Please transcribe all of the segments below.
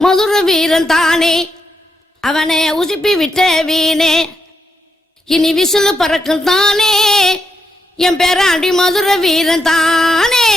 மதுர வீரன் தானே. அவனை உசுப்பி விட்ட வீணே. இனி விசிலு பறக்கும் தானே. என் பேராண்டி மதுர வீரன் தானே.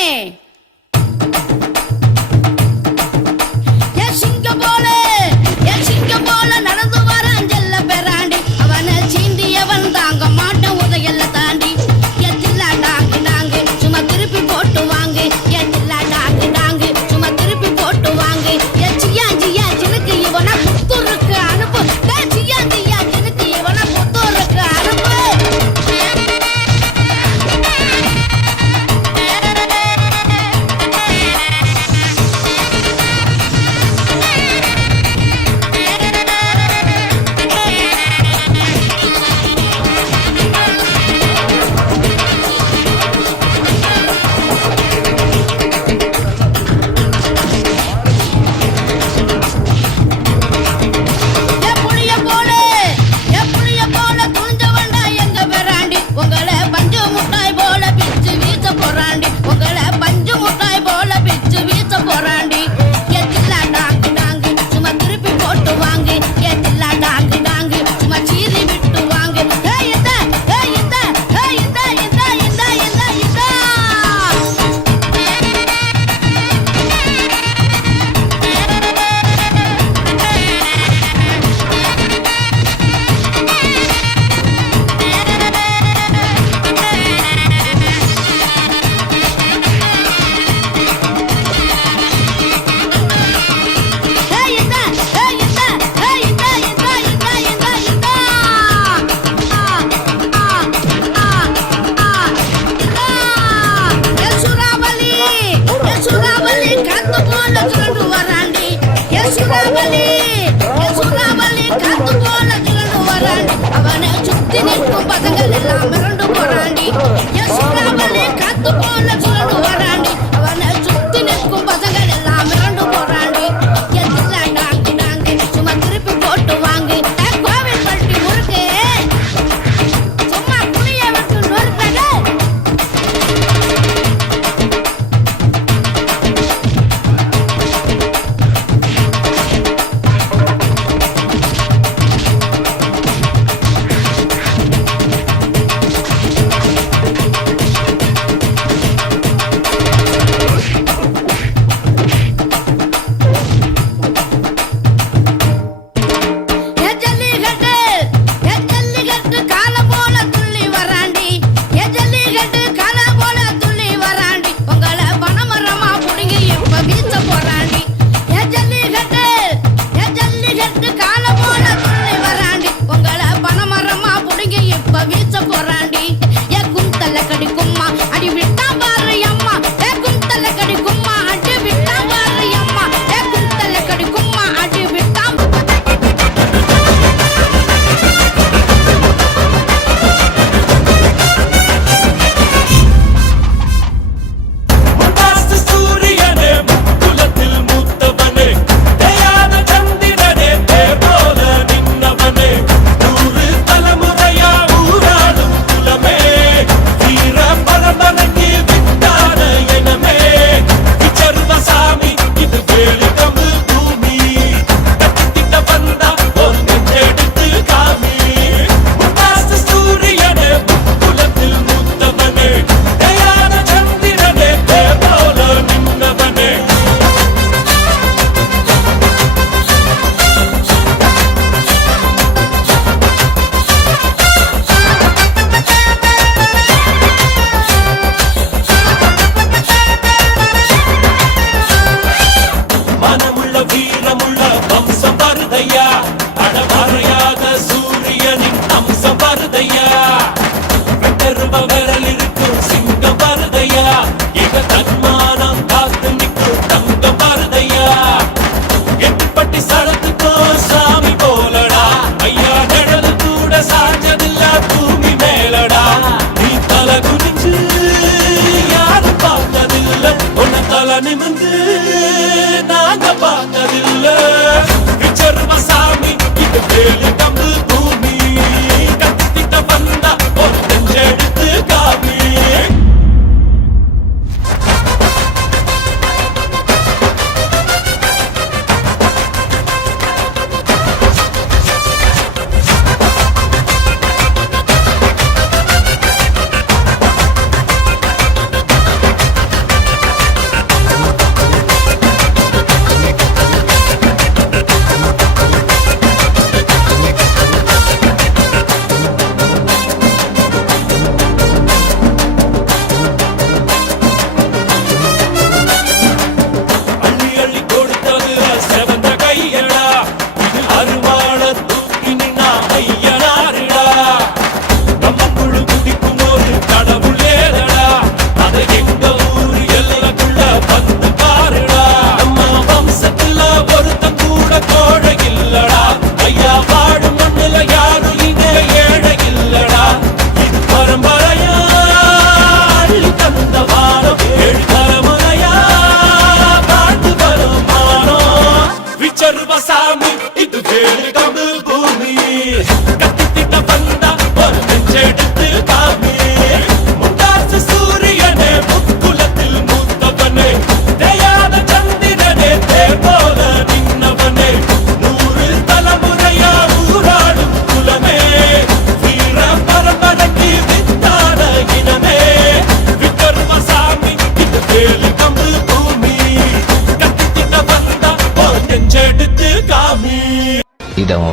மேல நிமிந்து நாங்க பார்த்ததில்லை. சர்மசாமி இது கேள்வி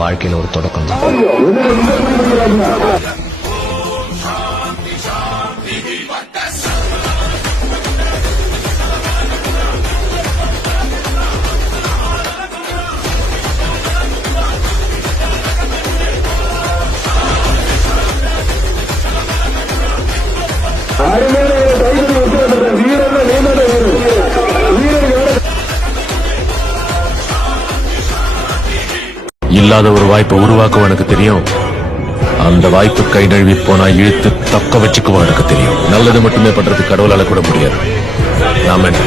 வாழ்க்கையில ஒரு தொடக்கம் தான். இல்லாத ஒரு வாய்ப்பை உருவாக்குவோம் எனக்கு தெரியும். அந்த வாய்ப்பு கை நழுவி போனா இழுத்து தக்க வச்சுக்குவோம் எனக்கு தெரியும். நல்லது மட்டுமே பண்றது கடவுளால கூட முடியாது. நாம என்ன?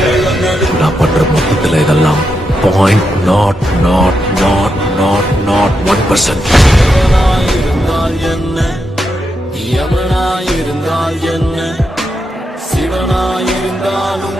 நான் பண்ற மொத்தத்துல இதெல்லாம் point nought nought nought nought nought one percent இருந்தால் என்ன யமனாயிருந்தால் என்ன? சிவனாயிருந்தாலும்